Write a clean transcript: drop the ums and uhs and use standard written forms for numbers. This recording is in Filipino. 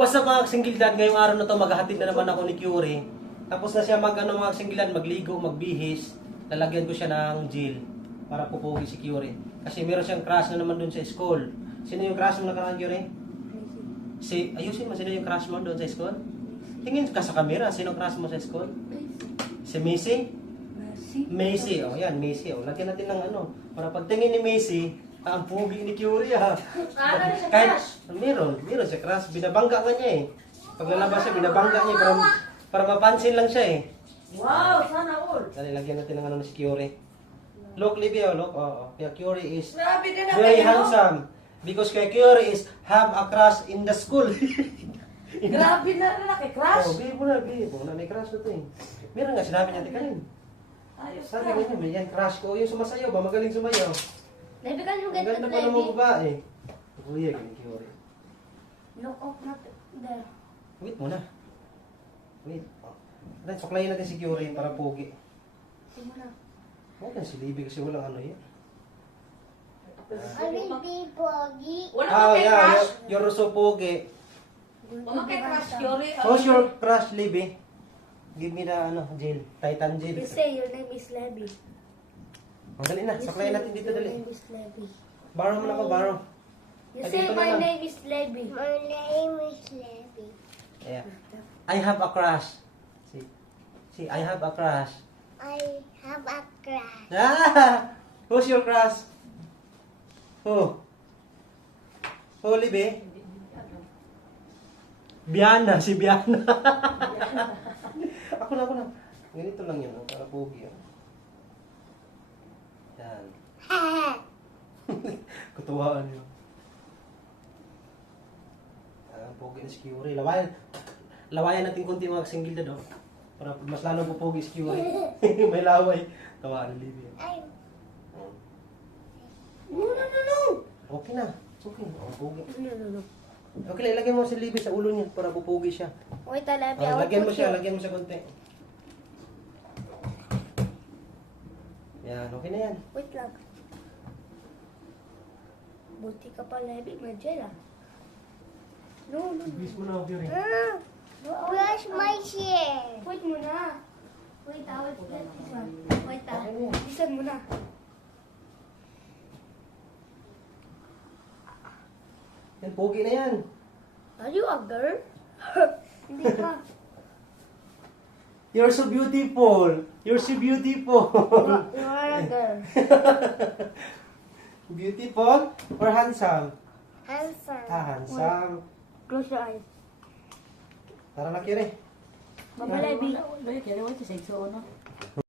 What's up mga single dad? Ngayong araw na to maghahatid na naman ako ni Curie. Tapos na siya mga single dad, magligo, magbihis. Lalagyan ko siya ng gel para pupugi si Curie. Kasi meron siyang crush na naman dun sa school. Sino yung crush mo nakaraan, Curie? Ayusin mo, sino yung crush mo doon sa school? Tingin ka sa camera, sino crush mo sa school? Si Macy? Macy, oh yan, Macy. Oh. Lagyan natin ng ano, para pagtingin ni Macy, ang pugi ni Curie ha. Kahit, meron siya crush. Binabangga nga niya eh. Pag lalabas siya, binabangga niya para mapansin lang siya eh. Wow, sana all. Dali, lagyan natin ng ano si Curie. Look, Libby, oh, look. Oh, Kaya Curie is Grabe ka na very kayo. handsome. Because kaya Curie is have a crush in the school. Grabe na lalaki, crush. Oh, bibo na, may crush na to eh. Meron nga, sinabi niya, tikanin. Ayos Sabi ka. niya, may yan, crush ko. Yung sumasayaw ba, magaling sumayaw. Lebi ka nung Ang ganito, ganda pa ng mga Lebi. babae. Kuya, ganyan Curie. Look up na there. Wait muna. Wait. Oh. Then, suklayin natin si Curie para pogi. Sige na. Huwag yan si Libby kasi walang ano yan. Already, Pogi. Wala Oh, ka kay yeah, crush. you're so pogi. Wala kay crush, Yuri. How's your crush, Libby? Give me the, ano, gel. Titan gel. You say your name is Lebi. Oh, dali na. Saklayin natin dito, Your dali. name is Lebi. Borrow mo na ako, borrow. You Ay, say dito na my lang. name is Lebi. My name is Levi. Yeah. I have a crush. See, I have a crush. I have a crush. Ah! Who's your crush? Who? Who, Libby? Biana, si Biana. Ako na. Ganito lang yun, oh, para pogi. Oh. Yan. Kutuwaan yun. Pogi na si Curie. Lawayan natin konti mga single dad, oh. Para mas lalo po pogi si Curie. May laway. Tawaan ni Libby. I'm No. Okay na. It's okay. Oh, pogi. No. Okay lang, ilagay mo si Libby sa ulo niya para pupugi siya. Wait, Lebi. Oh, lagyan mo siya konti. Yan, okay na yan. Wait lang. Buti ka pa, Lebi. May gel ah. No. Bis mo na, Curie. brush my hair. Wait muna. Wait, wait. Let this one. Wait, Okay na yan. Listen muna. Yan, pogi na yan. Are you a girl? Hindi ka. You're so beautiful. You're so beautiful. You are a girl. Beautiful or handsome? Handsome. Handsome. Close your eyes. Tara na, Curie. Baba, Lebi. Kaya wala sa sexo, no?